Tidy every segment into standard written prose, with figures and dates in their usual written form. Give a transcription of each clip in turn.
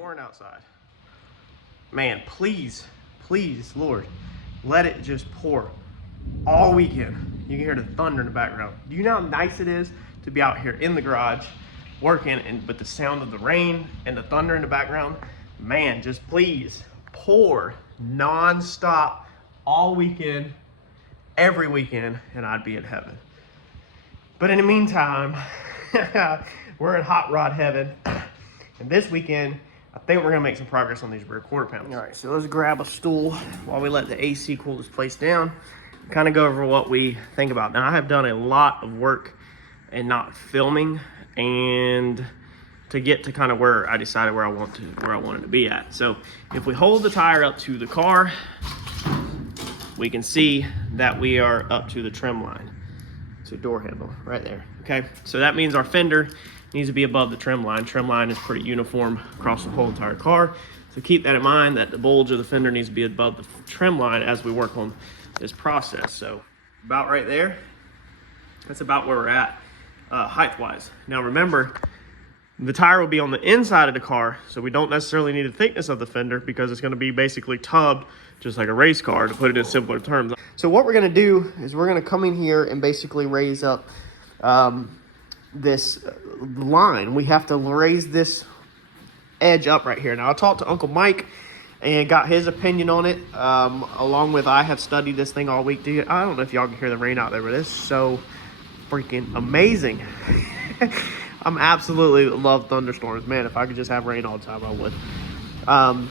pouring outside. Man, please, please, Lord, let it just pour all weekend. You can hear the thunder in the background. Do you know how nice it is to be out here in the garage working and with the sound of the rain and the thunder in the background? Man, just please pour non-stop all weekend, every weekend, and I'd be in heaven. But in the meantime, we're in hot rod heaven. And this weekend, I think we're gonna make some progress on these rear quarter panels. All right, so let's grab a stool while we let the AC cool this place down. Kind of go over what we think about. Now, I have done a lot of work and not filming, and to get to kind of where I decided where I wanted to be at. So if we hold the tire up to the car, we can see that we are up to the trim line. So door handle right there. Okay, so that means our fender needs to be above the trim line. Trim line is pretty uniform across the whole entire car. So keep that in mind, that the bulge of the fender needs to be above the trim line as we work on this process. So about right there, that's about where we're at height-wise. Now remember, the tire will be on the inside of the car, so we don't necessarily need the thickness of the fender because it's gonna be basically tubbed just like a race car, to put it in simpler terms. So what we're gonna do is we're gonna come in here and basically raise up this line. We have to raise this edge up right here. Now I talked to Uncle Mike and got his opinion on it, along with I have studied this thing all week. I don't know if y'all can hear the rain out there, but it's so freaking amazing. I'm absolutely love thunderstorms, man. If I could just have rain all the time, I would.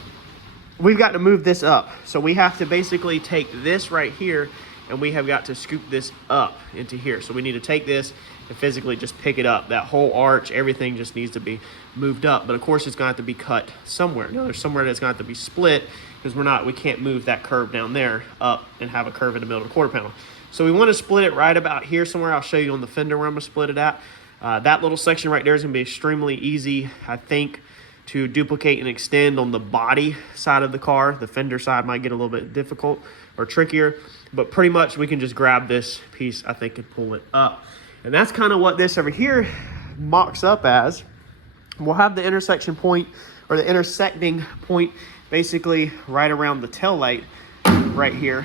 We've got to move this up, so we have to basically take this right here and we have got to scoop this up into here. So we need to take this and physically just pick it up. That whole arch, everything just needs to be moved up. But of course it's gonna have to be cut somewhere. Now there's somewhere that's gonna have to be split because we can't move that curve down there up and have a curve in the middle of the quarter panel. So we want to split it right about here somewhere. I'll show you on the fender where I'm gonna split it at. That little section right there is gonna be extremely easy, I think, to duplicate and extend on the body side of the car. The fender side might get a little bit difficult or trickier, but pretty much we can just grab this piece, I think, and pull it up. And that's kind of what this over here mocks up as. We'll have the intersection point, or the intersecting point, basically right around the tail light right here.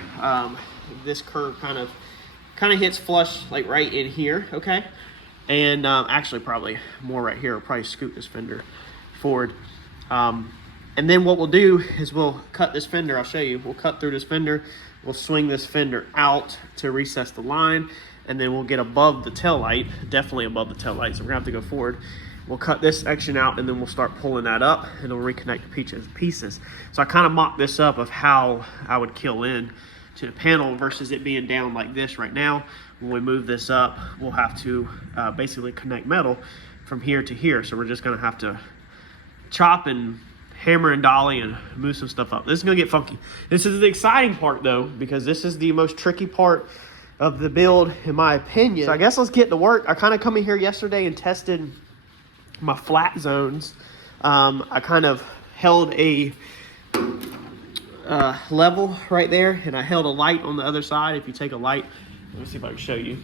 This curve kind of hits flush like right in here, okay? And actually probably more right here. I'll probably scoot this fender forward. And then what we'll do is we'll cut this fender. I'll show you. We'll cut through this fender. We'll swing this fender out to recess the line, and then we'll get above the tail light, definitely above the tail light. So we're gonna have to go forward. We'll cut this section out, and then we'll start pulling that up, and it'll reconnect the pieces. So I kind of mocked this up of how I would kill in to the panel versus it being down like this right now. When we move this up, we'll have to basically connect metal from here to here. So we're just gonna have to chop and hammer and dolly and move some stuff up. This is gonna get funky. This is the exciting part though, because this is the most tricky part of the build in my opinion. So I guess let's get to work. I kind of come in here yesterday and tested my flat zones. I kind of held a level right there, and I held a light on the other side. If you take a light, let me see if I can show you.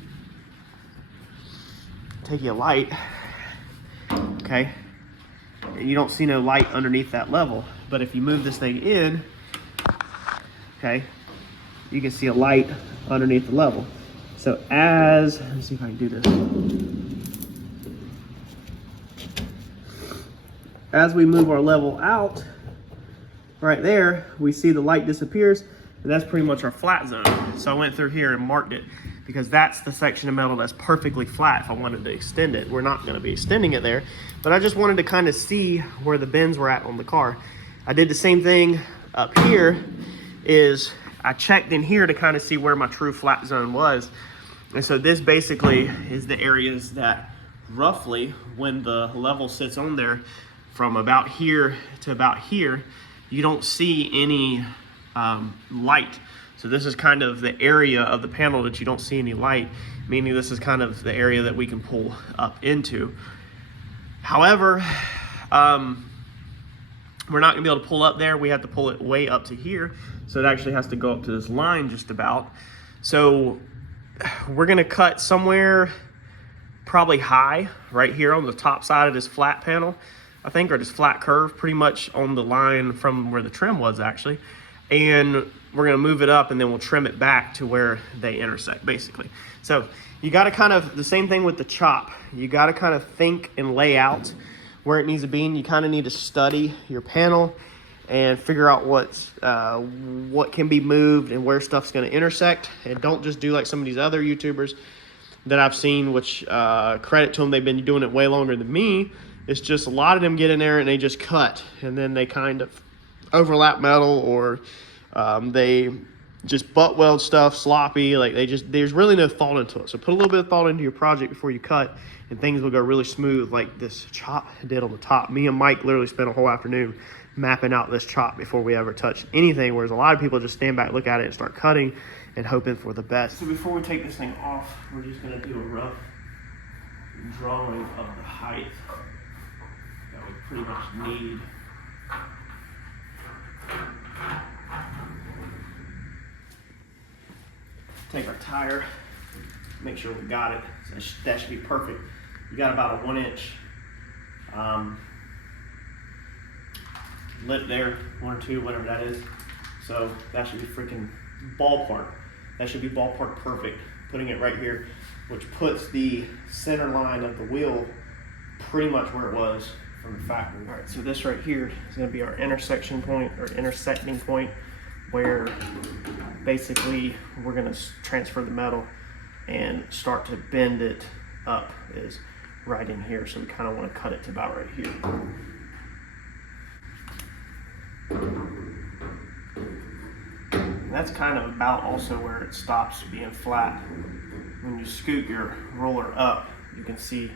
Take you a light, okay? And you don't see no light underneath that level, but if you move this thing in, okay, you can see a light underneath the level. So let me see if I can do this. As we move our level out, right there, we see the light disappears, and that's pretty much our flat zone. So I went through here and marked it because that's the section of metal that's perfectly flat if I wanted to extend it. We're not gonna be extending it there, but I just wanted to kind of see where the bends were at on the car. I did the same thing up here, is I checked in here to kind of see where my true flat zone was. And so this basically is the areas that roughly, when the level sits on there, from about here to about here, you don't see any light. So this is kind of the area of the panel that you don't see any light, meaning this is kind of the area that we can pull up into. However, we're not gonna be able to pull up there. We have to pull it way up to here. So it actually has to go up to this line just about. So we're gonna cut somewhere probably high right here on the top side of this flat panel. I think, or this flat curve pretty much on the line from where the trim was actually. And we're gonna move it up and then we'll trim it back to where they intersect basically. So you gotta kind of, the same thing with the chop, you gotta kind of think and lay out where it needs to be, and you kind of need to study your panel and figure out what can be moved and where stuff's gonna intersect. And don't just do like some of these other YouTubers that I've seen, which credit to them, they've been doing it way longer than me. It's just a lot of them get in there and they just cut, and then they kind of overlap metal, or they just butt weld stuff sloppy. Like there's really no thought into it. So put a little bit of thought into your project before you cut, and things will go really smooth like this chop did on the top. Me and Mike literally spent a whole afternoon mapping out this chop before we ever touched anything, whereas a lot of people just stand back, look at it, and start cutting and hoping for the best. So before we take this thing off, we're just gonna do a rough drawing of the height that we pretty much need. Take our tire, make sure we got it. So that should be perfect. You got about a 1 inch lip there, 1 or 2, whatever that is. So that should be freaking ballpark. That should be ballpark perfect. Putting it right here, which puts the center line of the wheel pretty much where it was from the factory. All right, so this right here is gonna be our intersection point, or intersecting point, where basically we're gonna transfer the metal and start to bend it up, is right in here. So we kind of want to cut it to about right here. And that's kind of about also where it stops being flat. When you scoot your roller up, you can see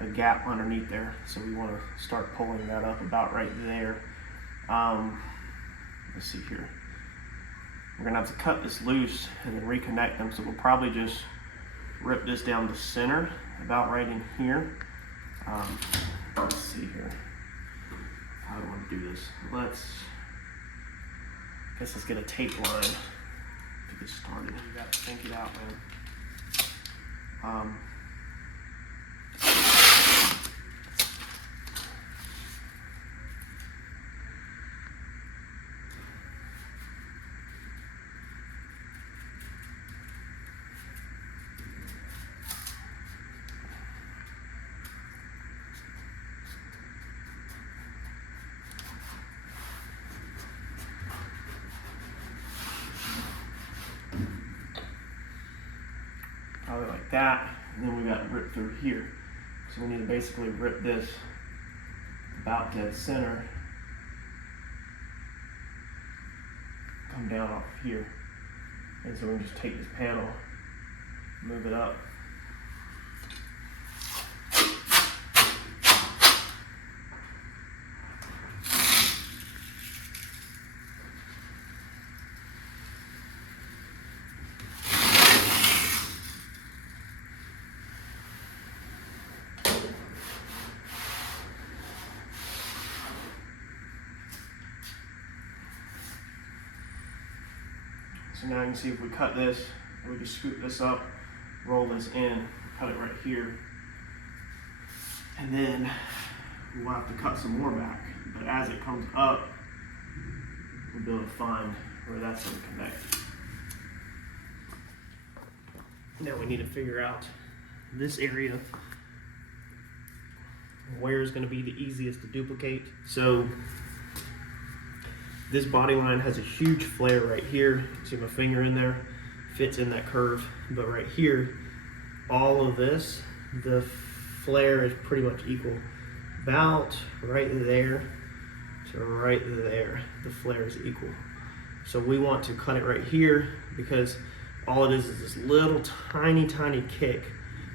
a gap underneath there. So we want to start pulling that up about right there. Let's see here. We're gonna have to cut this loose and then reconnect them. So we'll probably just rip this down the center, about right in here. Let's see here. How do I want to do this? Let's get a tape line to get started. You gotta think it out, man. Probably like that, and then we got to rip through here. So we need to basically rip this about dead center, come down off here, and so we can just take this panel, move it up. So now you can see if we cut this, we just scoop this up, roll this in, cut it right here. And then we'll have to cut some more back. But as it comes up, we'll be able to find where that's going to connect. Now we need to figure out this area, where is going to be the easiest to duplicate. So this body line has a huge flare right here. See my finger in there? Fits in that curve. But right here, all of this, the flare is pretty much equal. About right there to right there, the flare is equal. So we want to cut it right here, because all it is this little tiny kick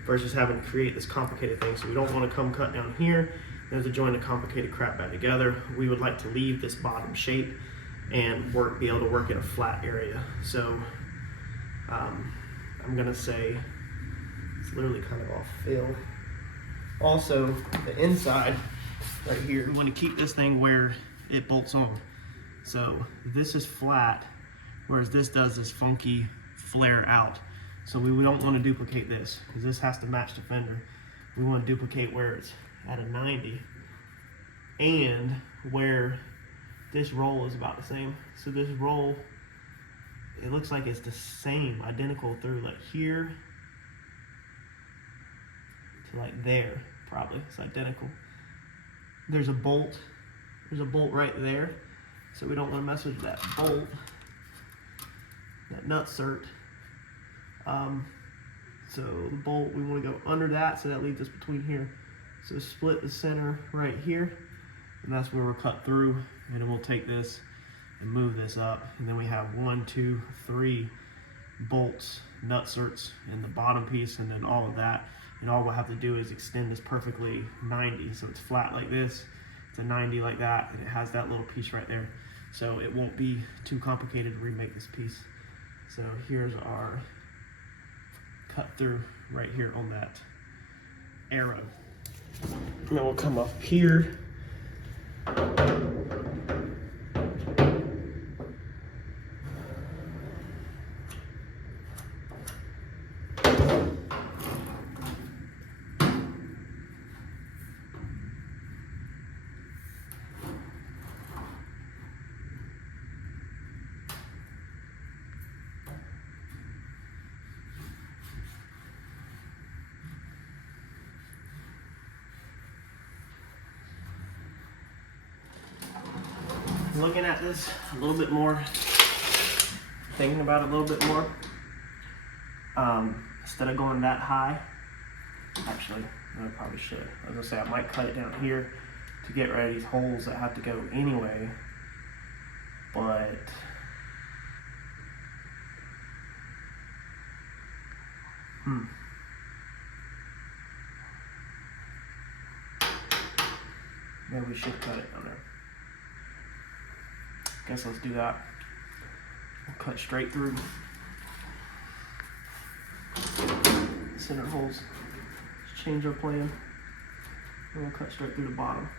versus having to create this complicated thing. So we don't want to come cut down here and have to join the complicated crap back together. We would like to leave this bottom shape and be able to work in a flat area. So I'm gonna say it's literally kind of off fill. Also, the inside right here, we want to keep this thing where it bolts on. So this is flat, whereas this does this funky flare out. So we don't want to duplicate this, because this has to match the fender. We want to duplicate where it's at a 90 and where this roll is about the same. So this roll, it looks like it's the same, identical through like here to like there, probably. It's identical. There's a bolt right there, so we don't want to mess with that bolt, that nutsert. So the bolt, we want to go under that, so that leaves us between here. So split the center right here, and that's where we'll cut through, and then we'll take this and move this up, and then we have 1, 2, 3 bolts, nutserts in the bottom piece, and then all of that. And all we'll have to do is extend this perfectly 90, so it's flat like this, it's a 90 like that, and it has that little piece right there. So it won't be too complicated to remake this piece. So here's our cut through right here on that arrow. And then we'll come up here. Looking at this a little bit more, thinking about it a little bit more, instead of going that high, actually, I probably should. I was gonna say I might cut it down here to get rid of these holes that have to go anyway, but maybe we should cut it down there. Guess let's do that. We'll cut straight through center holes. Let's change our plan. And we'll cut straight through the bottom.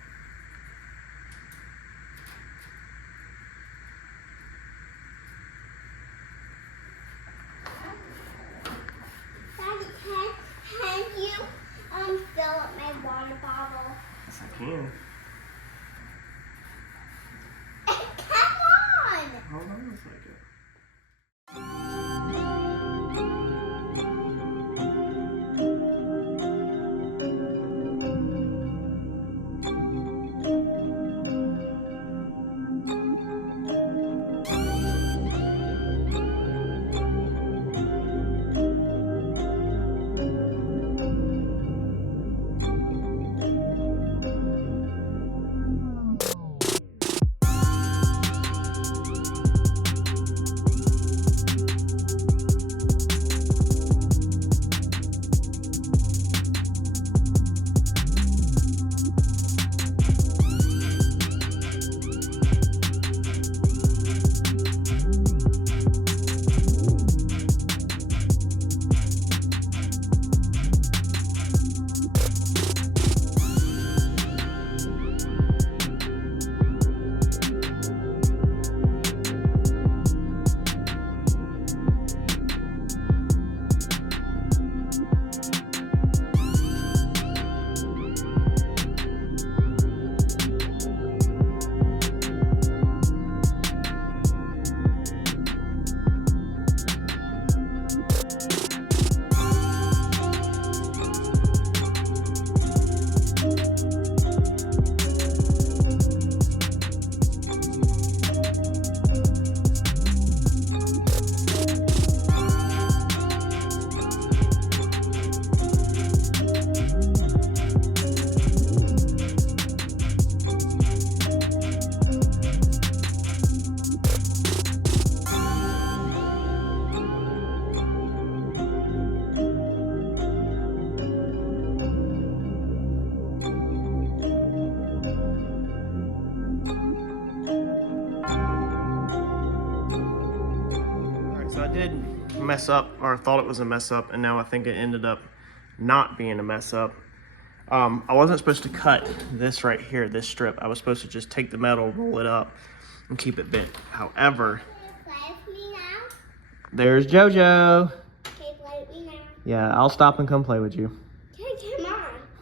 Daddy, can you fill up my water bottle? Yes, I can. Hold on a second. did mess up, or thought it was a mess up, and now I think it ended up not being a mess up. I wasn't supposed to cut this right here, this strip. I was supposed to just take the metal, roll it up, and keep it bent. However, Can you play with me now? there's JoJo. Can you play with me now? Yeah, I'll stop and come play with you. Okay, come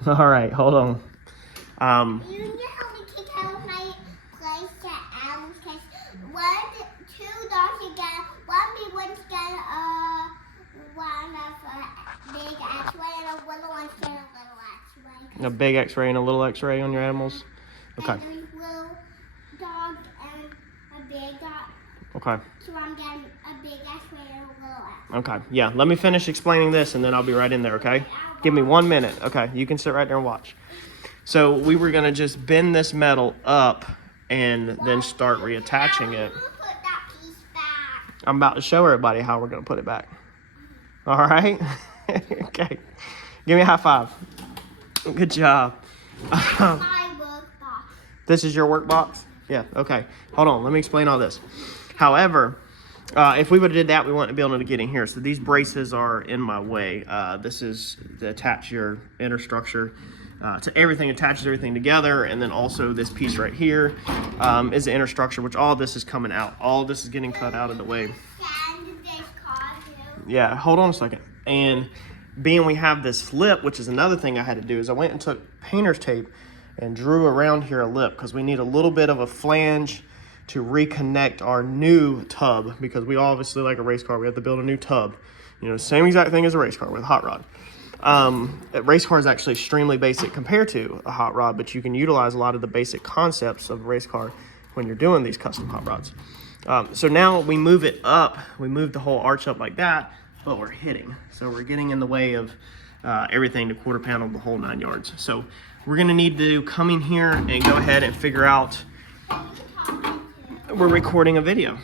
on. All right, hold on. You can help me kick to get one's getting one of a big X-ray and a little one's getting a little X-ray. A big X-ray and a little X-ray on your animals? Okay. And there's little dog and a big dog. Okay. So I'm getting a big X-ray and a little X-ray. Okay. Yeah, let me finish explaining this and then I'll be right in there, okay? Give me 1 minute. Okay, you can sit right there and watch. So we were gonna just bend this metal up and then start reattaching it. Put that piece back. I'm about to show everybody how we're gonna put it back. All right? Okay. Give me a high five. Good job. My work box. This is your work box? Yeah, okay. Hold on, let me explain all this. However, if we would have did that, we wouldn't be able to get in here. So these braces are in my way. This is to attach your inner structure to everything, attaches everything together. And then also this piece right here is the inner structure, which all this is coming out. All this is getting cut out of the way. Yeah, hold on a second. And being we have this lip, which is another thing I had to do, is I went and took painter's tape and drew around here a lip because we need a little bit of a flange to reconnect our new tub, because we obviously, like a race car, we have to build a new tub. You know, same exact thing as a race car with a hot rod. A race car is actually extremely basic compared to a hot rod, but you can utilize a lot of the basic concepts of a race car when you're doing these custom hot rods. So now we move it up, we move the whole arch up like that, but we're hitting. So we're getting in the way of everything to quarter panel the whole 9 yards. So we're gonna need to come in here and go ahead and figure out, we're recording a video.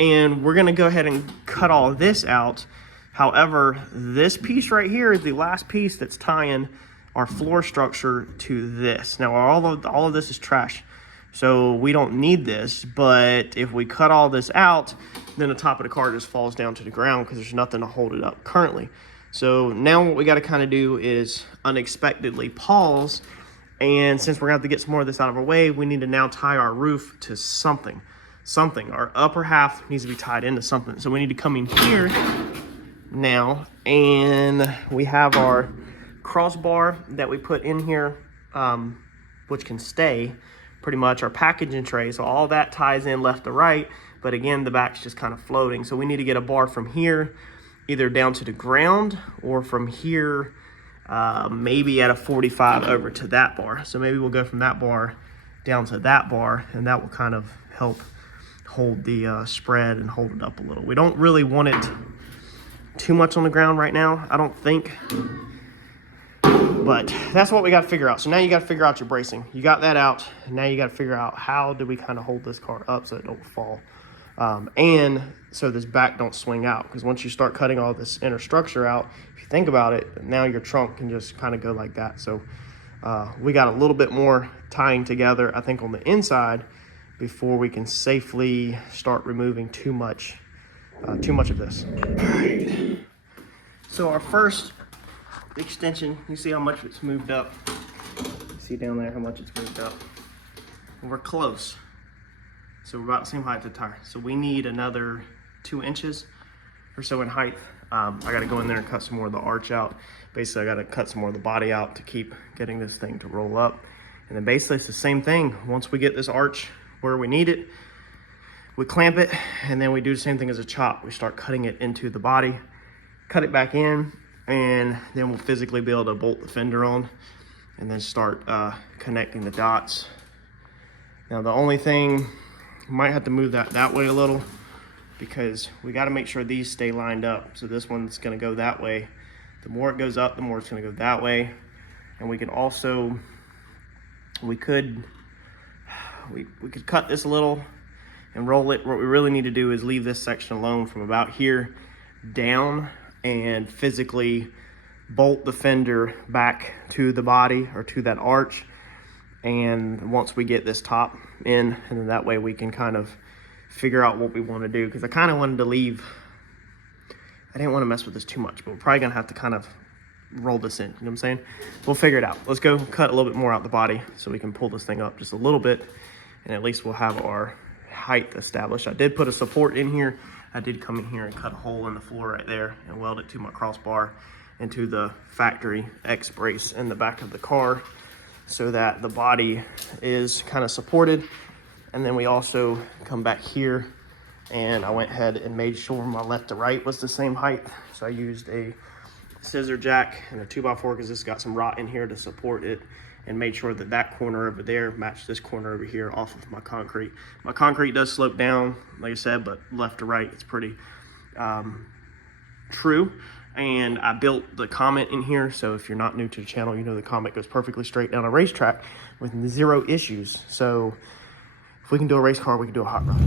And we're gonna go ahead and cut all of this out. However, this piece right here is the last piece that's tying our floor structure to this. Now all of this is trash, so we don't need this, but if we cut all this out, then the top of the car just falls down to the ground because there's nothing to hold it up currently. So now what we gotta kinda do is unexpectedly pause, and since we're gonna have to get some more of this out of our way, we need to now tie our roof to something. Our upper half needs to be tied into something. So we need to come in here now, and we have our crossbar that we put in here, which can stay pretty much, our packaging tray. So all that ties in left to right, but again, the back's just kind of floating. So we need to get a bar from here, either down to the ground or from here, maybe at a 45 over to that bar. So maybe we'll go from that bar down to that bar, and that will kind of help hold the spread and hold it up a little. We don't really want it too much on the ground right now, I don't think, but that's what we got to figure out. So now you got to figure out your bracing. You got that out, and now you got to figure out how do we kind of hold this car up so it don't fall, and so this back don't swing out, because once you start cutting all this inner structure out, if you think about it, now your trunk can just kind of go like that. So we got a little bit more tying together, I think, on the inside before we can safely start removing too much of this. All right. So our first extension, you see how much it's moved up. You see down there how much it's moved up. And we're close. So we're about the same height as the tire. So we need another 2 inches or so in height. I gotta go in there and cut some more of the arch out. Basically, I gotta cut some more of the body out to keep getting this thing to roll up. And then basically it's the same thing. Once we get this arch where we need it, we clamp it, and then we do the same thing as a chop. We start cutting it into the body, cut it back in, and then we'll physically be able to bolt the fender on and then start connecting the dots. Now the only thing, we might have to move that way a little, because we got to make sure these stay lined up. So this one's going to go that way. The more it goes up, the more it's going to go that way. And we can also, we could cut this a little and roll it. What we really need to do is leave this section alone from about here down and physically bolt the fender back to the body or to that arch. And once we get this top in, and then that way we can kind of figure out what we want to do, because I kind of wanted to leave, I didn't want to mess with this too much, but we're probably gonna have to kind of roll this in, you know what I'm saying? We'll figure it out. Let's go cut a little bit more out the body so we can pull this thing up just a little bit, and at least we'll have our height established. I did put a support in here. I did come in here and cut a hole in the floor right there and weld it to my crossbar and to the factory X brace in the back of the car, so that the body is kind of supported. And then we also come back here and I went ahead and made sure my left to right was the same height. So I used a scissor jack and a 2x4 because this got some rot in here to support it, and made sure that that corner over there matched this corner over here off of my concrete. My concrete does slope down, like I said, but left to right, it's pretty true. And I built the Comet in here, so if you're not new to the channel, you know the Comet goes perfectly straight down a racetrack with 0 issues. So if we can do a race car, we can do a hot rod.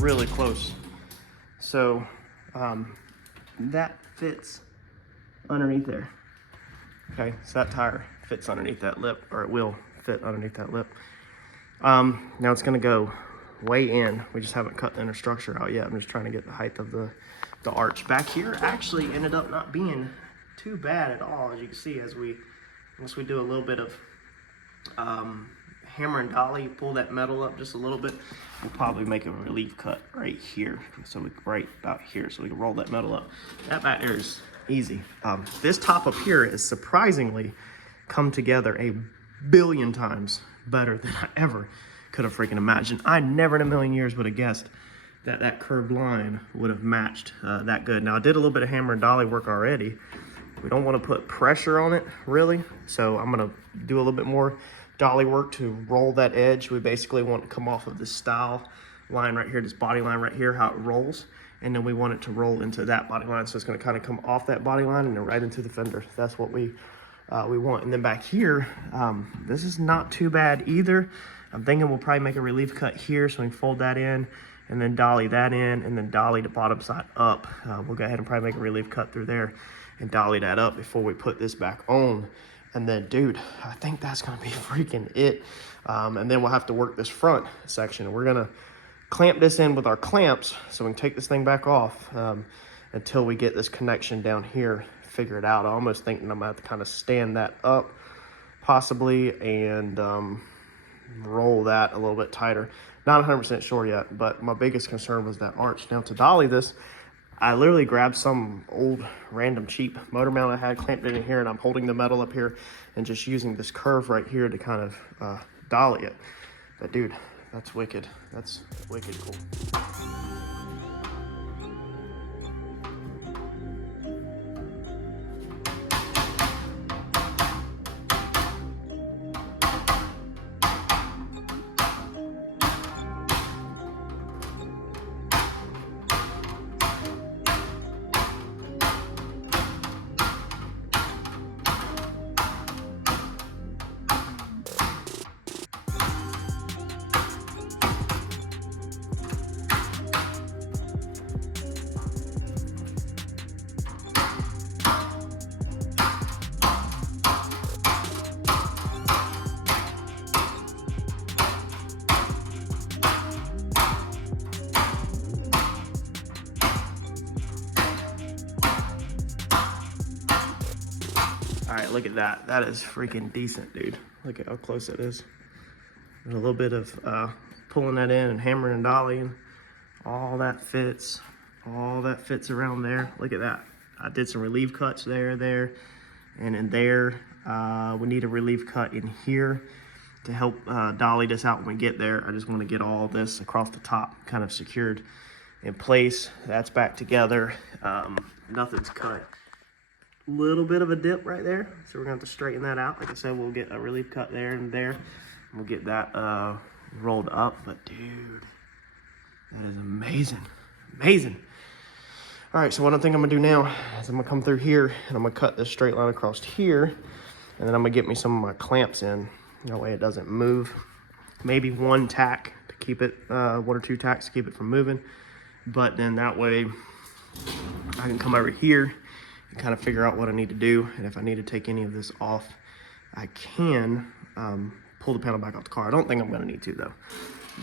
Really close. So that fits underneath there. Okay, so that tire fits underneath that lip, or it will fit underneath that lip. Now it's gonna go way in. We just haven't cut the inner structure out yet. I'm just trying to get the height of the arch. Back here actually ended up not being too bad at all, as you can see, once we do a little bit of hammer and dolly, pull that metal up just a little bit, we'll probably make a relief cut right here, so we right about here, so we can roll that metal up. That back there is easy. This top up here is surprisingly come together a billion times better than I ever could have freaking imagined. I never in a million years would have guessed that that curved line would have matched that good. Now I did a little bit of hammer and dolly work already. We don't want to put pressure on it really, so I'm gonna do a little bit more dolly work to roll that edge. We basically want to come off of this style line right here, this body line right here, how it rolls, and then we want it to roll into that body line, so it's going to kind of come off that body line and then right into the fender. That's what we want. And then back here, this is not too bad either. I'm thinking we'll probably make a relief cut here, so we can fold that in and then dolly that in and then dolly the bottom side up. We'll go ahead and probably make a relief cut through there and dolly that up before we put this back on. And then, dude, I think that's gonna be freaking it. And then we'll have to work this front section. We're gonna clamp this in with our clamps so we can take this thing back off until we get this connection down here figured out. I'm almost thinking I'm gonna have to kind of stand that up possibly and roll that a little bit tighter. Not 100% sure yet, but my biggest concern was that arch. Now to dolly this, I literally grabbed some old random cheap motor mount I had, clamped it in here, and I'm holding the metal up here and just using this curve right here to kind of dolly it. But dude, that's wicked. That's wicked cool. right, look at that. That is freaking decent, dude. Look at how close it is. There's a little bit of pulling that in and hammering and dollying. All that fits. All that fits around there. Look at that. I did some relief cuts there, and in there. We need a relief cut in here to help dolly this out when we get there. I just want to get all this across the top kind of secured in place. That's back together. Nothing's cut. Little bit of a dip right there, so we're gonna have to straighten that out. Like I said, we'll get a relief cut there and there. We'll get that rolled up. But dude, that is amazing, amazing. All right, so what I think I'm gonna do now is I'm gonna come through here and I'm gonna cut this straight line across here, and then I'm gonna get me some of my clamps in. That way it doesn't move. Maybe one tack to keep it, 1 or 2 tacks to keep it from moving. But then that way I can come over here and kind of figure out what I need to do. And if I need to take any of this off, I can pull the panel back off the car. I don't think I'm gonna need to though.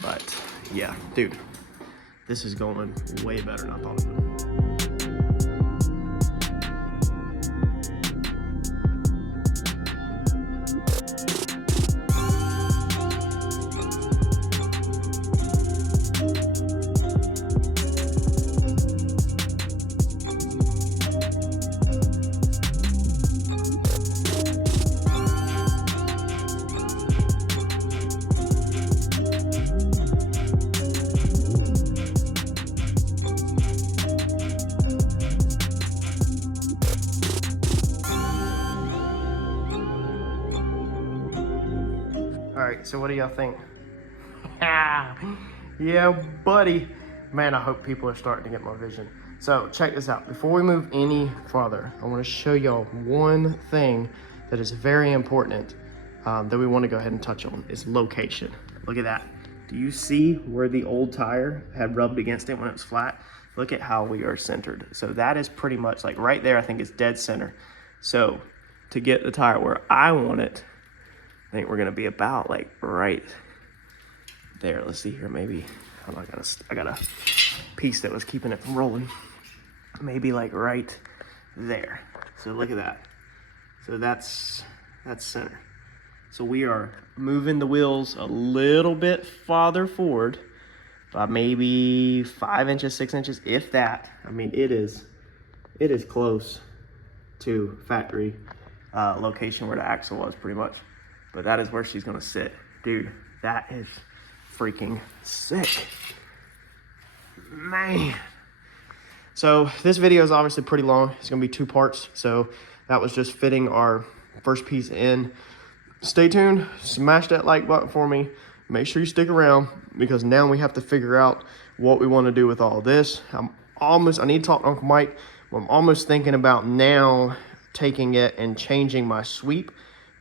But yeah, dude, this is going way better than I thought it would. All right, so what do y'all think? Yeah, buddy. Man, I hope people are starting to get my vision. So check this out. Before we move any farther, I want to show y'all one thing that is very important that we want to go ahead and touch on is location. Look at that. Do you see where the old tire had rubbed against it when it was flat? Look at how we are centered. So that is pretty much like right there, I think it's dead center. So to get the tire where I want it, I think we're gonna be about like right there. Let's see here, maybe. I got a piece that was keeping it from rolling. Maybe like right there. So look at that. So that's center. So we are moving the wheels a little bit farther forward by maybe 5 inches, 6 inches, if that. I mean, it is close to factory location where the axle was pretty much. But that is where she's gonna sit. Dude, that is freaking sick. Man. So this video is obviously pretty long. It's gonna be 2 parts. So that was just fitting our first piece in. Stay tuned, smash that like button for me. Make sure you stick around because now we have to figure out what we wanna do with all this. I need to talk to Uncle Mike. I'm almost thinking about now taking it and changing my sweep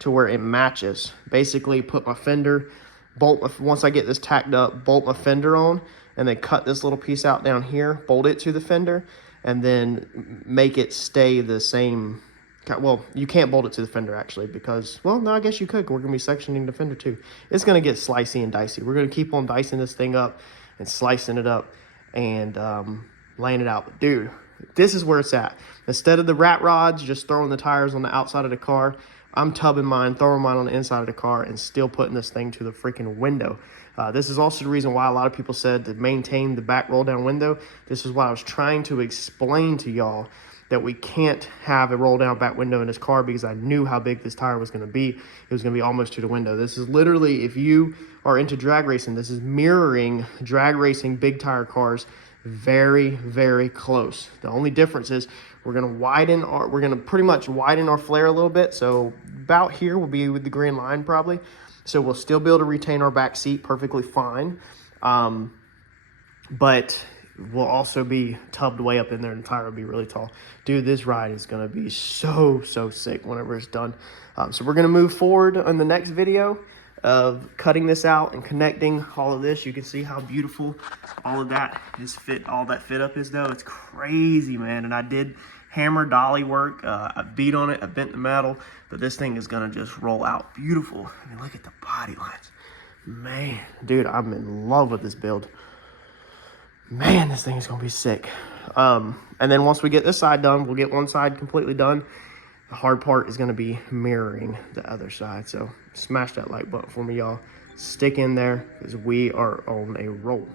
to where it matches. Basically put my fender, once I get this tacked up, bolt my fender on, and then cut this little piece out down here, bolt it to the fender, and then make it stay the same. Well, you can't bolt it to the fender actually because, well, no, I guess you could. We're gonna be sectioning the fender too. It's gonna get slicey and dicey. We're gonna keep on dicing this thing up and slicing it up and laying it out. But dude, this is where it's at. Instead of the rat rods, just throwing the tires on the outside of the car, I'm tubbing mine, throwing mine on the inside of the car, and still putting this thing to the freaking window. This is also the reason why a lot of people said to maintain the back roll down window. This is why I was trying to explain to y'all that we can't have a roll down back window in this car because I knew how big this tire was gonna be. It was gonna be almost to the window. This is literally, if you are into drag racing, this is mirroring drag racing big tire cars very, very close. The only difference is we're gonna pretty much widen our flare a little bit. So about here will be with the green line probably. So we'll still be able to retain our back seat perfectly fine. But we'll also be tubbed way up in there and the tire will be really tall. Dude, this ride is gonna be so sick whenever it's done. So we're gonna move forward on the next video of cutting this out and connecting all of this. You can see how beautiful all of that is all that fit up is though. It's crazy, man. And I did hammer dolly work. I beat on it, I bent the metal, but this thing is gonna just roll out beautiful. I mean, look at the body lines. Man, dude, I'm in love with this build. Man, this thing is gonna be sick. And then once we get this side done, we'll get one side completely done. The hard part is going to be mirroring the other side. So smash that like button for me, y'all. Stick in there because we are on a roll.